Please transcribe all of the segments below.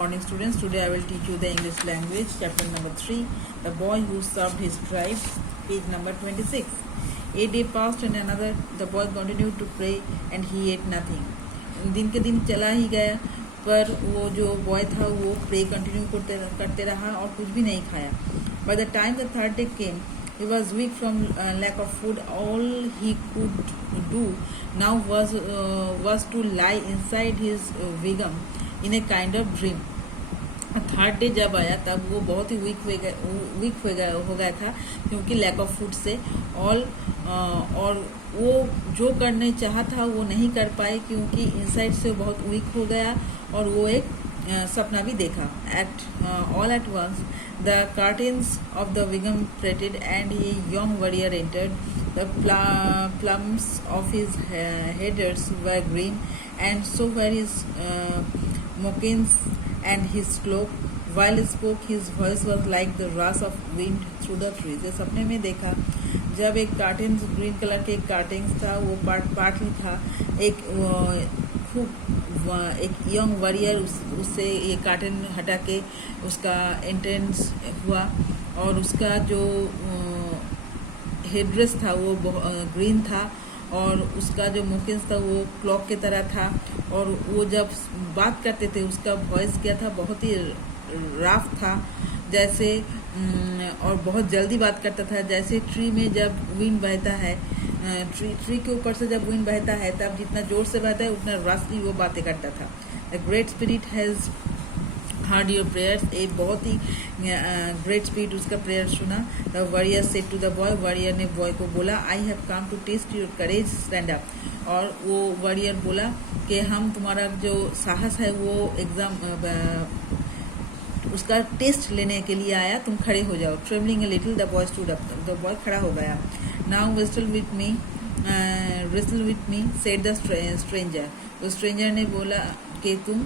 Morning students, today I will teach you the English language, chapter number 3, The Boy Who Served His Tribe, page number 26. A day passed and another, the boy continued to pray and he ate nothing. दिन के दिन चला ही गया, पर वो जो boy था वो प्रे कंटिन्यू करते रहा और कुछ भी नहीं खाया. By the time the third day came, he was weak from lack of food. All he could do now was to lie inside his wigwam in a kind of dream. Third day जब आया तब वो बहुत ही week हो गया था क्योंकि lack of food से और वो जो करने चाहा था वो नहीं कर पाए क्योंकि इनसाइड से बहुत वीक हो गया और वो एक सपना भी देखा. All at once the curtains of the wigwam parted and a young warrior entered. The plums of his headers were green and so were his moccasins and his cloak. While he spoke, his voice was like the rush of wind through the trees. ये सपने में देखा जब एक curtains green colour के एक curtains था वो पार्टली था. एक यंग वॉरियर उससे ये कार्टन हटा के उसका एंट्रेंस हुआ और उसका जो हेड्रेस था वो ग्रीन था और उसका जो मोकेंस था वो क्लॉक की तरह था और वो जब बात करते थे उसका वॉइस क्या था, बहुत ही रफ था जैसे और बहुत जल्दी बात करता था. जैसे ट्री में जब विंड बहता है, ट्री के ऊपर से जब विंड बहता है तब जितना जोर से बहता है उतना रफली वो बातें करता था. The great spirit has heard your prayers. एक बहुत ही ग्रेट स्पिरिट उसका प्रेयर सुना. The warrior said to the boy. Warrior ने बॉय को बोला, I have come to test your courage, stand up. और वो वॉरियर बोला कि हम तुम्हारा जो साहस है वो एग्जाम उसका टेस्ट लेने के लिए आया, तुम खड़े हो जाओ. Travelling a little the boy stood up. The boy खड़ा हो गया. Now wrestle with me said the stranger. तो स्ट्रेंजर ने बोला कि तुम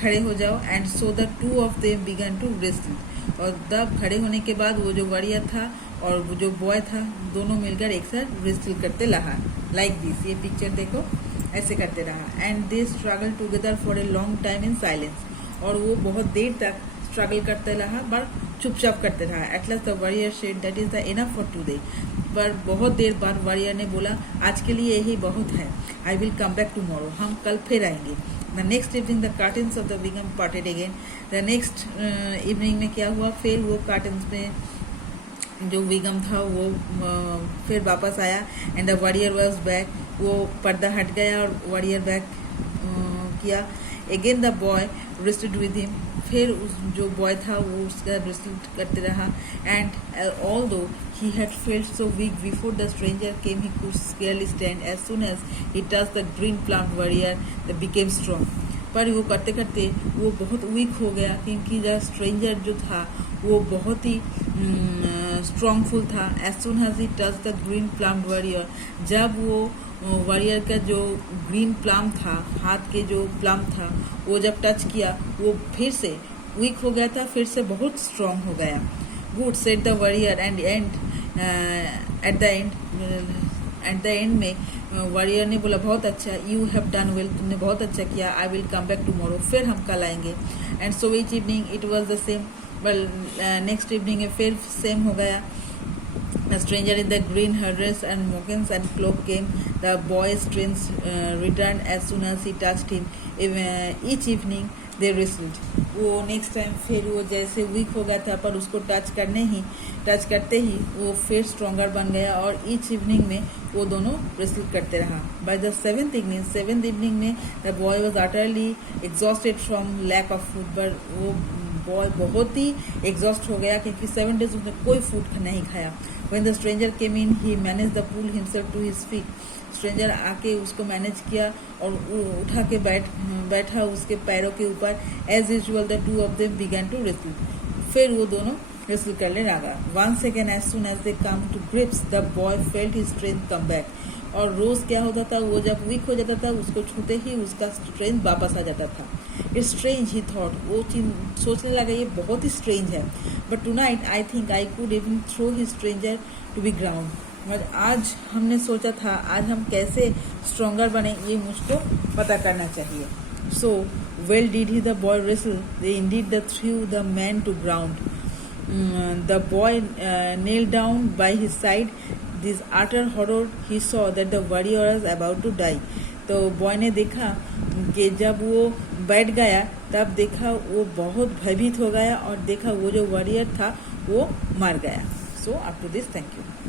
खड़े हो जाओ. And so the two of them began to wrestle. और तब खड़े होने के बाद वो जो वॉरियर था और वो जो बॉय था दोनों मिलकर एक साथ रेस्टल करते रहा. लाइक दिस, ये पिक्चर देखो, ऐसे करते रहा. And they struggle together for a long time in silence. और वो बहुत देर तक स्ट्रगल करते रहा पर चुपचाप करते रहा. At last the warrior said that is the enough for today. पर बहुत देर बाद वॉरियर ने बोला, आज के लिए यही बहुत है. I will come back tomorrow. हम कल फिर आएंगे. The next evening the curtains of the wigwam parted again. The next evening में क्या हुआ, फिर वो कर्टन्स में जो विगम था वो फिर वापस आया. And the warrior was back. वो पर्दा हट गया और वॉरियर बैक किया. Again the boy rested with him. फिर उस जो बॉय था वो उसका रेस्ट करते रहा. एंड ऑल दो he had felt so weak before the stranger came, he could scarcely stand. As soon as he touched the green plumed warrior, they became strong. पर वो करते करते वो बहुत वीक हो गया क्योंकि जो स्ट्रेंजर जो था वो बहुत ही स्ट्रॉन्गफुल था. As soon as he touched the green plumed warrior, जब वो वॉरियर का जो ग्रीन प्लम था, हाथ के जो प्लम था वो जब टच किया वो फिर से वीक हो गया था, फिर से बहुत स्ट्रॉन्ग हो गया. Good said the warrior. And at the end में वॉरियर ने बोला, बहुत अच्छा, यू हैव डन वेल, तुमने बहुत अच्छा किया. आई विल कम बैक टुमारो. फिर हम कल आएंगे. And so each evening it was the same. Well next evening में फिर सेम हो गया. A stranger in the green headdress and moccasins and cloak came. The boy's strength returned as soon as he touched him. Each evening they wrestled. वो next time फिर वो जैसे week हो गया था पर उसको टच करते ही वो फिर स्ट्रॉन्गर बन गया और ईच इवनिंग में वो दोनों रेस्ल करते रहा. बाय द सेवेंथ इवनिंग में the boy was utterly exhausted from lack of food. पर वो बॉय बहुत ही एग्जॉस्ट हो गया क्योंकि 7 डेज उसने कोई फूड नहीं खाया. When the stranger came in, he managed to pull himself to his feet. Stranger आके उसको मैनेज किया और उठा के बैठा उसके पैरों के ऊपर. As usual the two of them began to wrestle. फिर वो दोनों रेस्ल करने लगा. Once again, as soon as they come to grips, the boy felt his strength come back. और रोज़ क्या होता था, वो जब वीक हो जाता था उसको छूते ही उसका स्ट्रेंथ वापस आ जाता था. It's strange he thought. वो चीज सोचने लगा ये बहुत ही स्ट्रेंज है. But tonight I think I could even throw his stranger to be ground. आज हमने सोचा था आज हम कैसे स्ट्रॉन्गर बने ये मुझको पता करना चाहिए. सो well did he the boy wrestle, they indeed the threw the man to ground. The boy knelt down by his side. This utter horror he saw that the warrior was about to die. तो boy ने देखा कि जब वो बैठ गया तब देखा वो बहुत भयभीत हो गया और देखा वो जो वॉरियर था वो मार गया. So up to this, thank you.